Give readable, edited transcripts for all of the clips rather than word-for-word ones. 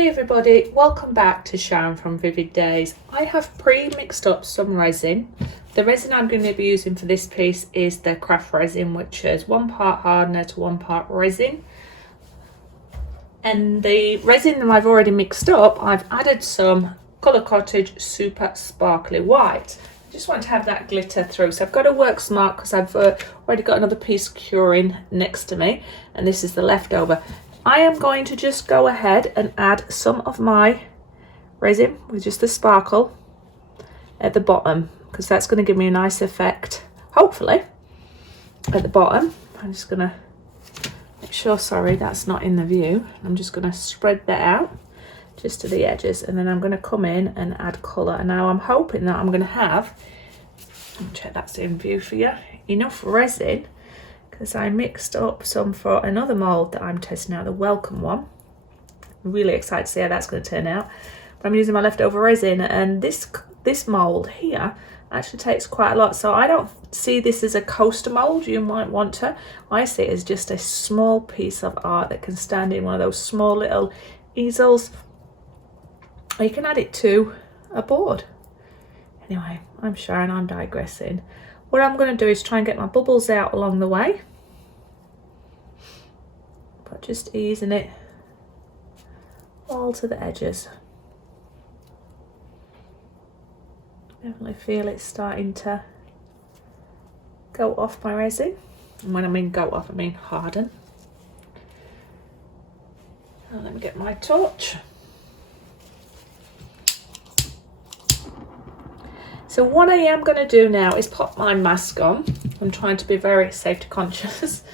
Hey everybody, welcome back to Sharon from Vivid Days. I have pre-mixed up some resin. The resin I'm going to be using for this piece is the craft resin, which is 1 part hardener to 1 part resin. And the resin that I've already mixed up, I've added some Colour Cottage Super Sparkly White. I just want to have that glitter through, so I've got to work smart because I've already got another piece curing next to me, and this is the leftover. I am going to just go ahead and add some of my resin with just the sparkle at the bottom, because that's going to give me a nice effect, hopefully, at the bottom. I'm just going to make sure, sorry, that's not in the view. I'm just going to spread that out just to the edges, and then I'm going to come in and add colour. And now I'm hoping that I'm going to have, check that's in view for you, enough resin, because I mixed up some for another mould that I'm testing out, the Welcome one. I'm really excited to see how that's going to turn out. But I'm using my leftover resin, and this mould here actually takes quite a lot. So I don't see this as a coaster mould you might want to. I see it as just a small piece of art that can stand in one of those small little easels. Or you can add it to a board. Anyway, I'm Sharon, I'm digressing. What I'm going to do is try and get my bubbles out along the way. But just easing it all to the edges. Definitely feel it starting to go off my resin. And when I mean go off, I mean harden. Now let me get my torch. So what I am going to do now is pop my mask on. I'm trying to be very safety conscious.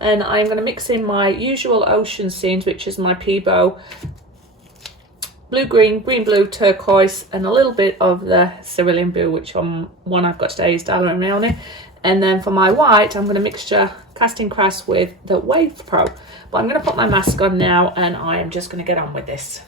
And I'm going to mix in my usual ocean scenes, which is my Peebo blue green, green blue, turquoise, and a little bit of the cerulean blue, which one I've got today is Dalla and Rowney. And then for my white, I'm going to mixture Casting Crass with the Wave Pro. But I'm going to put my mask on now, and I am just going to get on with this.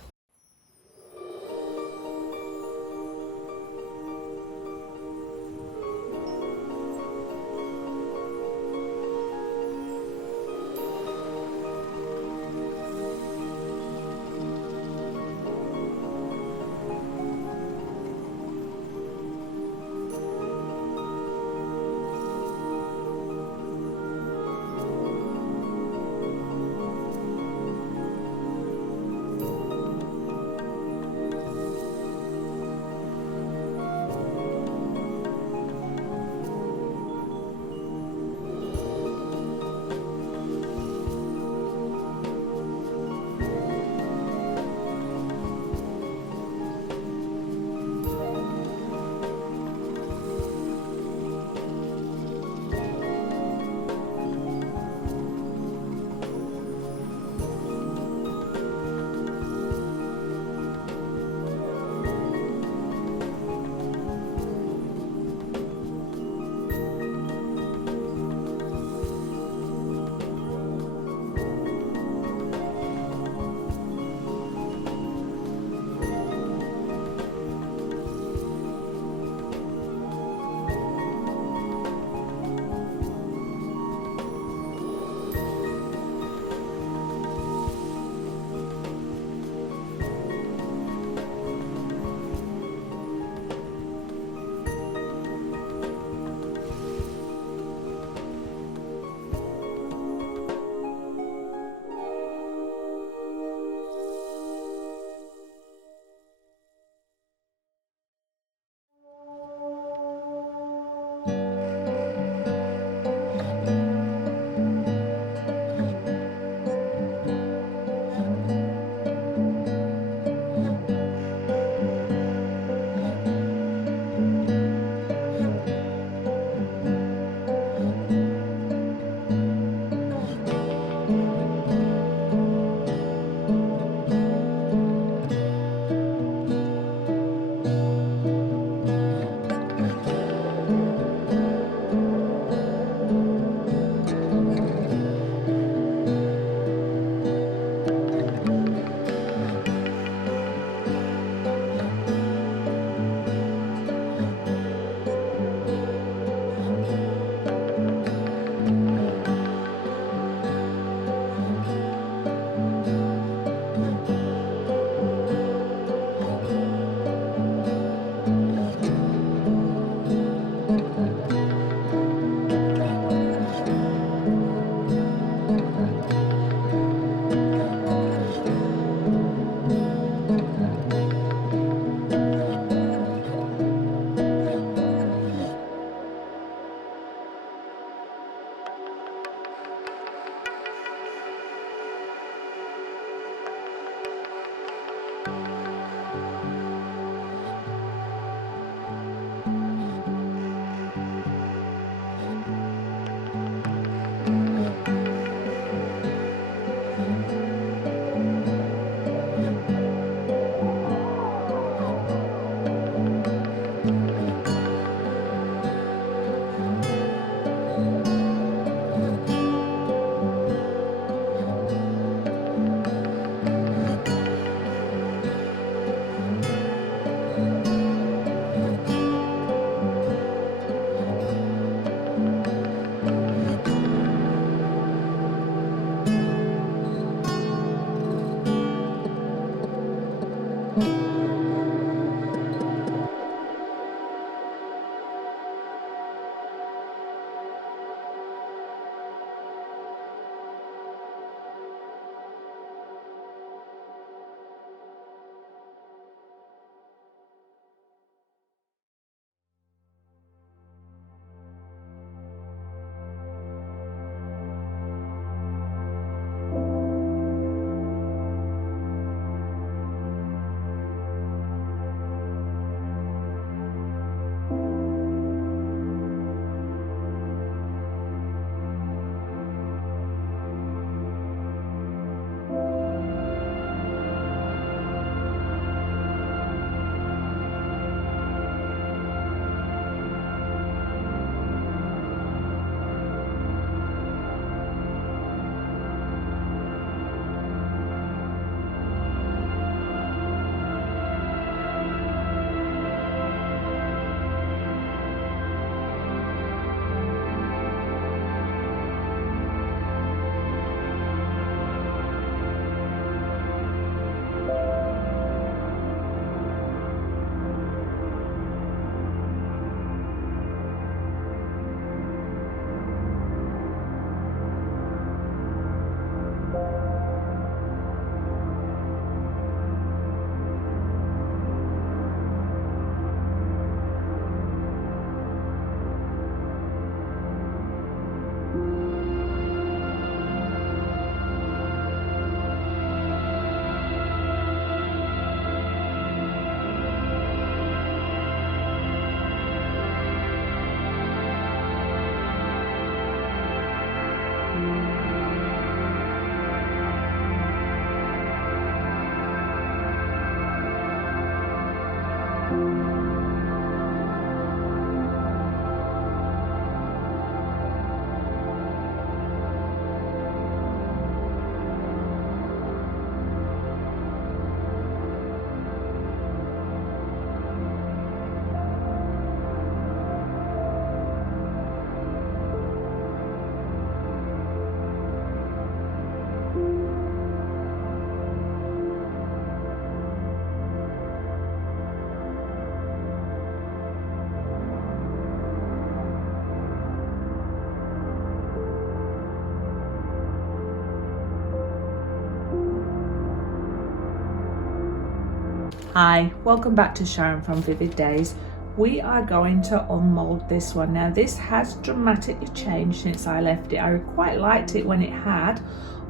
Hi, welcome back to Sharon from Vivid Days. We are going to unmold this one. Now this has dramatically changed since I left it. I quite liked it when it had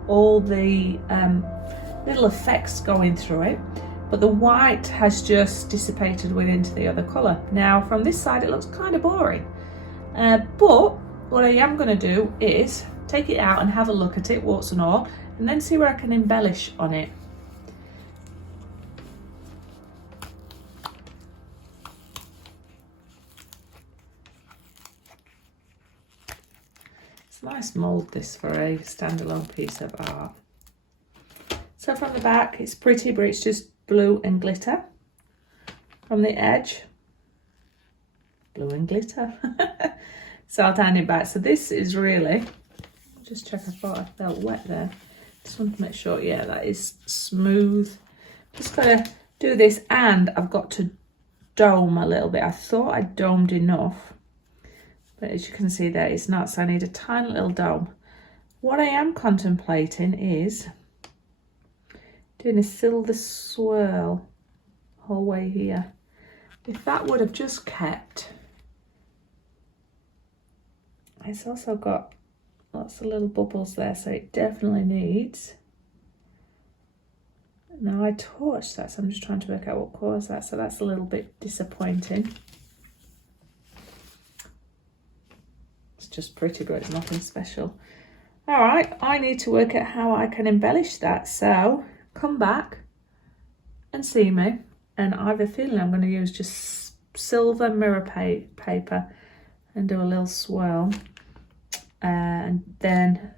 all the little effects going through it, but the white has just dissipated into the other colour. Now from this side it looks kind of boring, but what I am going to do is take it out and have a look at it, warts and all, and then see where I can embellish on it. It's a nice mould this for a standalone piece of art. So from the back it's pretty, but it's just blue and glitter. From the edge, blue and glitter. So I'll turn it back. So this is really, just check, I thought I felt wet there. Just want to make sure, yeah, that is smooth. Just gotta do this, and I've got to dome a little bit. I thought I domed enough, but as you can see there, it's not, so I need a tiny little dome. What I am contemplating is doing a silver swirl whole way here. If that would have just kept, it's also got lots of little bubbles there, so it definitely needs. Now I torched that, so I'm just trying to work out what caused that, so that's a little bit disappointing. It's just pretty, but it's nothing special. All right, I need to work out how I can embellish that, so come back and see me, and I have a feeling I'm going to use just silver mirror paper and do a little swirl, and then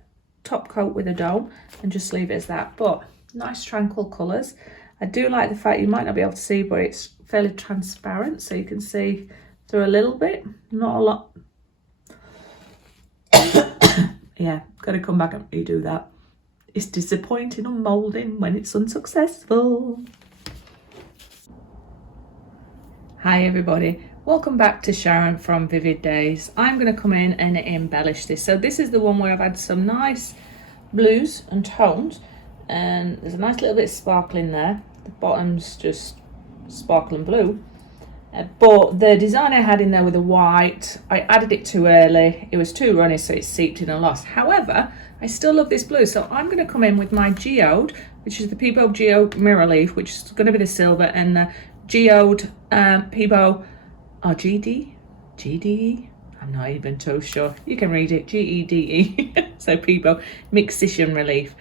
top coat with a dome and just leave it as that. But nice tranquil colours. I do like the fact you might not be able to see, but it's fairly transparent, so you can see through a little bit, not a lot. Yeah, got to come back and redo that. It's disappointing on moulding when it's unsuccessful. Hi everybody, welcome back to Sharon from Vivid Days. I'm going to come in and embellish this. So this is the one where I've had some nice blues and tones, and there's a nice little bit of sparkling there. The bottom's just sparkling blue. But the design I had in there with the white, I added it too early. It was too runny, so it seeped in and lost. However, I still love this blue, so I'm going to come in with my geode, which is the Peebo Geode Mirror Leaf, which is going to be the silver, and the Geode Peebo, or GDE? I'm not even too sure. You can read it, GEDE. So Peebo Mixtition Relief.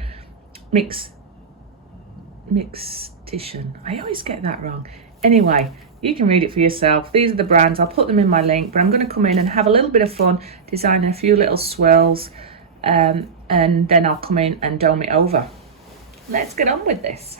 Mixtition. I always get that wrong. Anyway, you can read it for yourself. These are the brands. I'll put them in my link, but I'm going to come in and have a little bit of fun designing a few little swirls, and then I'll come in and dome it over. Let's get on with this.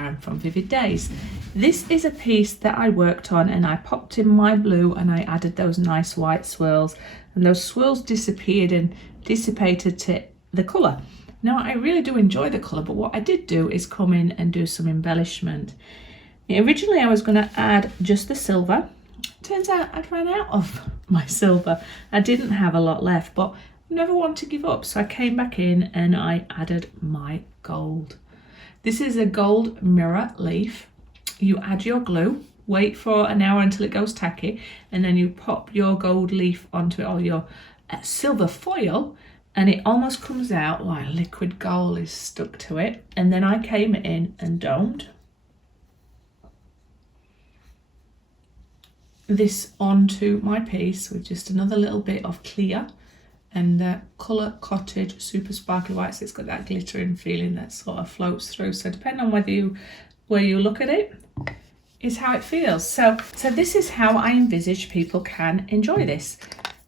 Sharon from Vivid Days. This is a piece that I worked on, and I popped in my blue and I added those nice white swirls, and those swirls disappeared and dissipated to the colour. Now I really do enjoy the colour, but what I did do is come in and do some embellishment. Originally I was going to add just the silver. Turns out I'd ran out of my silver. I didn't have a lot left, but I never want to give up, so I came back in and I added my gold. This is a gold mirror leaf. You add your glue, wait for an hour until it goes tacky, and then you pop your gold leaf onto it, or your silver foil, and it almost comes out like liquid gold is stuck to it. And then I came in and domed this onto my piece with just another little bit of clear and Colour Cottage Super Sparkly White. So it's got that glittering feeling that sort of floats through. So depending on where you look at it, is how it feels. So this is how I envisage people can enjoy this.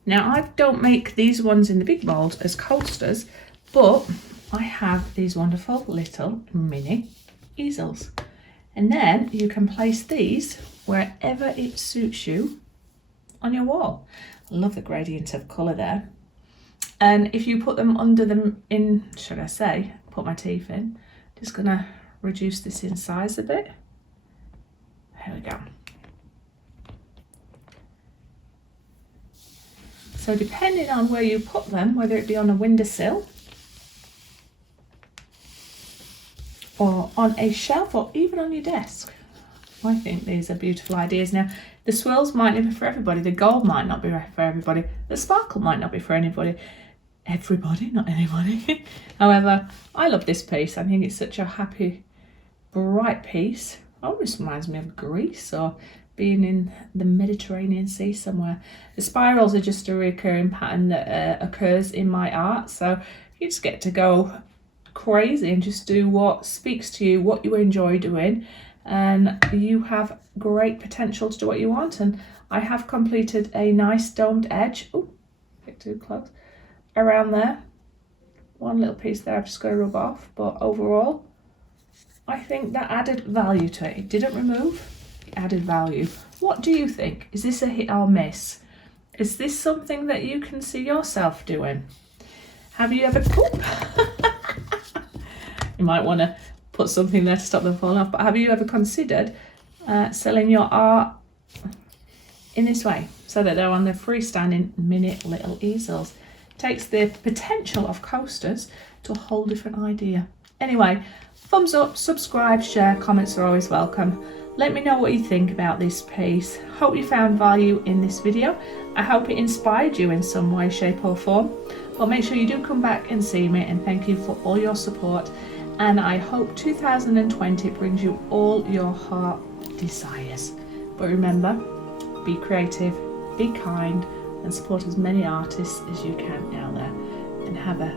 Now I don't make these ones in the big molds as coasters, but I have these wonderful little mini easels. And then you can place these wherever it suits you on your wall. I love the gradient of colour there. And if you put them under them in, should I say, put my teeth in, just gonna reduce this in size a bit. There we go. So depending on where you put them, whether it be on a windowsill or on a shelf or even on your desk, I think these are beautiful ideas. Now, the swirls might not be for everybody, the gold might not be for everybody, the sparkle might not be for anybody. Everybody, not anybody. However, I love this piece. I think it's such a happy, bright piece. Almost reminds me of Greece or being in the Mediterranean Sea somewhere. The spirals are just a recurring pattern that occurs in my art. So you just get to go crazy and just do what speaks to you, what you enjoy doing, and you have great potential to do what you want. And I have completed a nice domed edge. Oh, get too close. Around there. One little piece there I've just got to rub off, but overall I think that added value to it. It didn't remove, it added value. What do you think? Is this a hit or miss? Is this something that you can see yourself doing? Have you ever you might want to put something there to stop them falling off, but have you ever considered selling your art in this way so that they're on the freestanding mini little easels? Takes the potential of coasters to a whole different idea. Anyway, thumbs up, subscribe, share, comments are always welcome. Let me know what you think about this piece. Hope you found value in this video. I hope it inspired you in some way, shape or form. But make sure you do come back and see me, and thank you for all your support. And I hope 2020 brings you all your heart desires. But remember, be creative, be kind, and support as many artists as you can out there. And have a